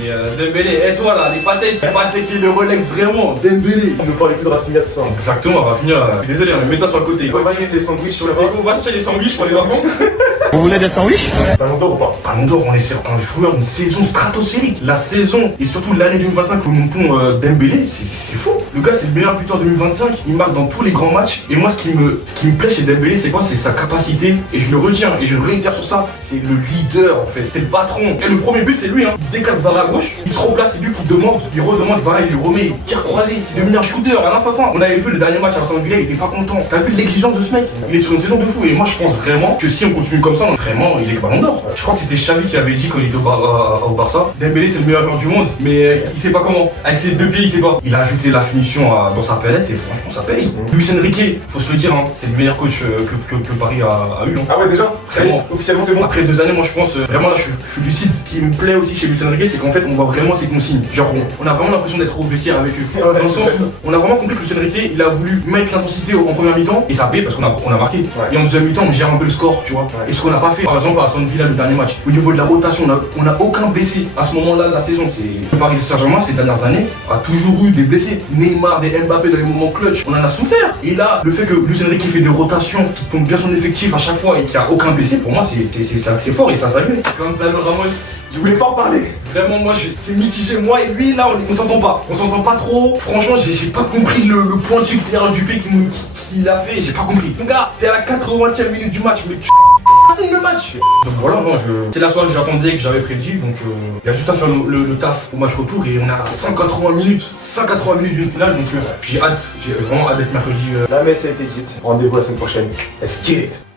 Mais Dembélé, et toi là, les pâtettes et le Rolex, vraiment, Dembélé. On ne parlait plus de Rafinha, tout ça. Exactement, on va finir. Je suis désolé, mais mets-toi sur le côté. On va manger les sandwichs sur le bas. On va acheter les sandwichs pour les enfants. Vous voulez des sandwichs? Ballon d'or ou pas? Ballon d'or, on est joueur d'une saison stratosphérique. La saison, et surtout l'année 2025 que nous montons Dembélé, c'est fou. Le gars, c'est le meilleur buteur 2025. Il marque dans tous les grands matchs. Et moi, ce qui me plaît chez Dembélé, c'est quoi? C'est sa capacité. Et je le retiens, et je réitère sur ça. C'est le leader, en fait. C'est le patron. Et le premier but, c'est lui, hein. Il décale vers la gauche, il se replace, c'est lui qui demande, il redemande, voilà, il lui remet, il tire croisé. C'est devenu un shooter, un assassin. On avait vu le dernier match à Aston Villa, il était pas content. T'as vu l'exigence de ce mec? Il est sur une saison de fou. Et moi, je pense vraiment que si on continue comme ça, vraiment, il est ballon d'or. Je crois que c'était Xavi qui avait dit quand il était au Barça, Dembélé c'est le meilleur joueur du monde, mais il sait pas comment. Avec ses deux pieds, il sait pas. Il a ajouté la finition dans sa palette et franchement ça paye. Luis Enrique, faut se le dire, hein, c'est le meilleur coach que Paris a eu. Hein. Ah ouais, déjà? Vraiment. Officiellement, c'est bon. Après 2 années, moi je pense, vraiment là je suis lucide. Ce qui me plaît aussi chez Luis Enrique, c'est qu'en fait on voit vraiment ses consignes. Genre on a vraiment l'impression d'être au vestiaire avec eux. Ouais, Dans le sens où on a vraiment compris que Luis Enrique, il a voulu mettre l'intensité en première mi-temps et ça a payé parce qu'on a marqué. Ouais. Et en deuxième mi-temps, on gère un peu le score, tu vois. Ouais. Et ce qu'on n'a pas fait, par exemple, à Aston Villa, le dernier match, au niveau de la rotation, on a aucun blessé à ce moment-là de la saison. Le Paris Saint-Germain, ces dernières années, a toujours eu des blessés. Neymar, des Mbappé dans les moments clutch, on en a souffert. Et là, le fait que Luis Enrique fait des rotations, qui tombe bien son effectif à chaque fois et qu'il n'y a aucun blessé, pour moi, c'est fort et ça salue. Gonzalo Ramos, Je voulais pas en parler. vraiment, moi, c'est mitigé. Moi et lui, là, on s'entend pas. On s'entend pas trop. Franchement, j'ai pas compris le point de succès du P qu'il a fait. J'ai pas compris. Mon gars, t'es à la 80e minute du match, mais tu c'est le match. Donc voilà, c'est la soirée que j'attendais, que j'avais prédit. Donc il y a juste à faire le taf au match retour et on a 180 minutes. 180 minutes d'une finale. Donc j'ai vraiment hâte d'être mercredi. La messe a été dite. Rendez-vous la semaine prochaine. Let's get it.